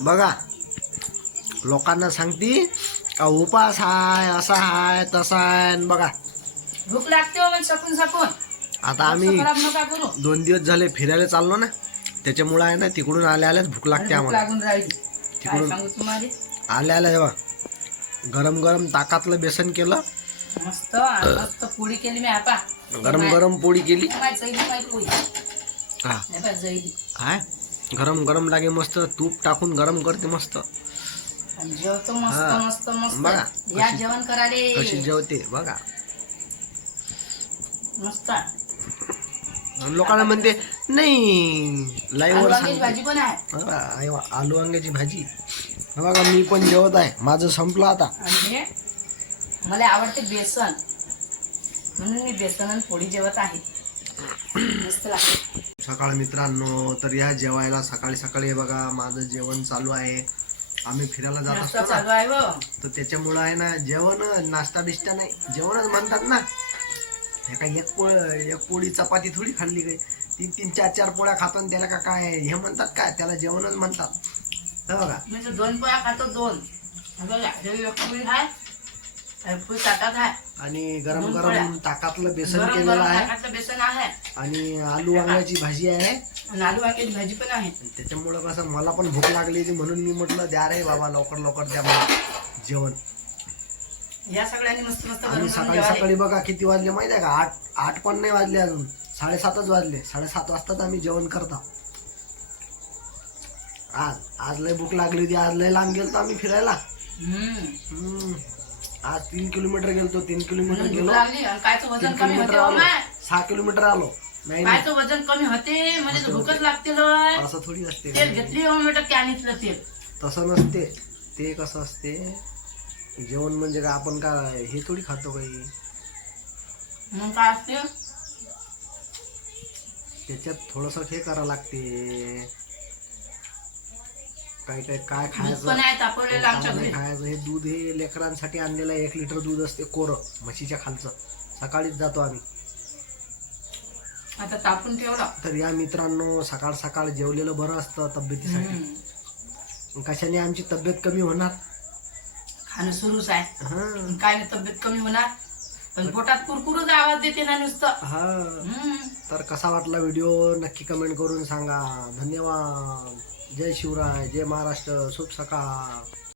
बघा लोकांना सांगती का उपास हाय असा हाय तसा आहे बघा. भूक लागते हो सपून सपून. आता आम्ही दोन दिवस झाले फिरायला चाललो ना त्याच्यामुळे आहे ना तिकडून आल्या आल्याच भूक लागते आम्हाला. लागून राहिली. काय तिकडून- सांगू तुम्हाला? आल्या आल्या जेव्हा गरम गरम ताकातलं बेसन केलं. मस्त मस्त पोळी केली मी आपा गरम गरम पोळी केली. जैली माय पोळी. हा. जैली. हाय गरम गरम लागे मस्त तूप टाकून गरम करते मस्त. आणि जेवतो मस्त हा. मस्त मस्त. बघा, या कशी- जेवण कशी जेवते बघा. मस्त. आणि लोकांना म्हणते नाही लाईव्ह वर वांग्याची भाजी पण आहे. आलू वांग्याची भाजी. हे बघा मी पण जेवत आहे. माझं संपलं आता. आणि हे मला आवडते बेसन. म्हणून मी बेसन आणि पोळी जेवत आहे. मस्त लागते सकाळ मित्रांनो तर या जेवायला सकाळी सकाळी बघा माझं जेवण चालू आहे. आम्ही फिरायला जात नाश्ता असतो ना. चालू आहे हो तर त्याच्यामुळं आहे ना जेवण नाश्ता बिष्टा नाही. जेवणच म्हणतात ना. हे काय एक पोळ एक पोळी चपाती थोडी खाल्ली काही तीन तीन चार चार पोळ्या खातो आणि त्याला का काय? हे म्हणतात काय त्याला जेवणच म्हणतात. हे बघा. दोन पोळ्या खातो दोन. हे एक पोळी आहे आणि गरम गरम. ताकातलं बेसन केलेलं आहे. बेसन आहे. आणि आलू वांग्याची भाजी आहे. आलू वांग्याची भाजी पण आहे. त्याच्यामुळं कसं मला पण भूक लागली म्हणून मी म्हटलं द्या रे बाबा लवकर लवकर द्या मला जेवण. या सगळ्यांनी मस्त मस्त आणि सकाळी. सकाळी बघा किती वाजले माहिती आहे का? आठ आठ पण नाही वाजले अजून. साडेसातच वाजले. साडेसात वाजताच आम्ही जेवण करता. आज आज लय भूक लागली होती. आज लय लांब गेलतो आम्ही फिरायला. हम्म. आज तीन किलोमीटर गेलतो तीन किलोमीटर गेलो. लागली आणि कायचं वजन तीन कमी किलोमीटर होते हो आलो. माय. सहा किलोमीटर आलो. नाही नाही, कायचं वजन कमी होते म्हणजे तर भूकच लागते लय असं थोडी असते. तेल घेतली हो कॅनीतलं तेल. तसं नसते. ते कसं असते? जेवण म्हणजे काय आपण काय हे थोडी खातो काही? मग काय असते? त्याच्यात थोडस हे करावं लागते. काय काय काय खायचं? पण आहे तापवलेलं आमच्या काय घरी नाही खायचं? हे दूध हे लेकरांसाठी आणलेलं आहे. एक लिटर दूध असते कोरं म्हशीच्या खालचं. सकाळीच जातो आम्ही. आता तापून ठेवला. तर या मित्रांनो सकाळ सकाळ जेवलेलं बरं असतं तब्येतीसाठी. हम्म. कशाने आमची तब्येत कमी होणार? खाणं सुरूच आहे. हा. काय नाही तब्येत कमी होणार? पण पोटात कुरकुरूच आवाज देते ना नुसतं. हा. हम्म. तर कसा वाटला व्हिडिओ नक्की कमेंट करून सांगा. धन्यवाद. जय शिवराय. जय महाराष्ट्र. शुभ सकाळ.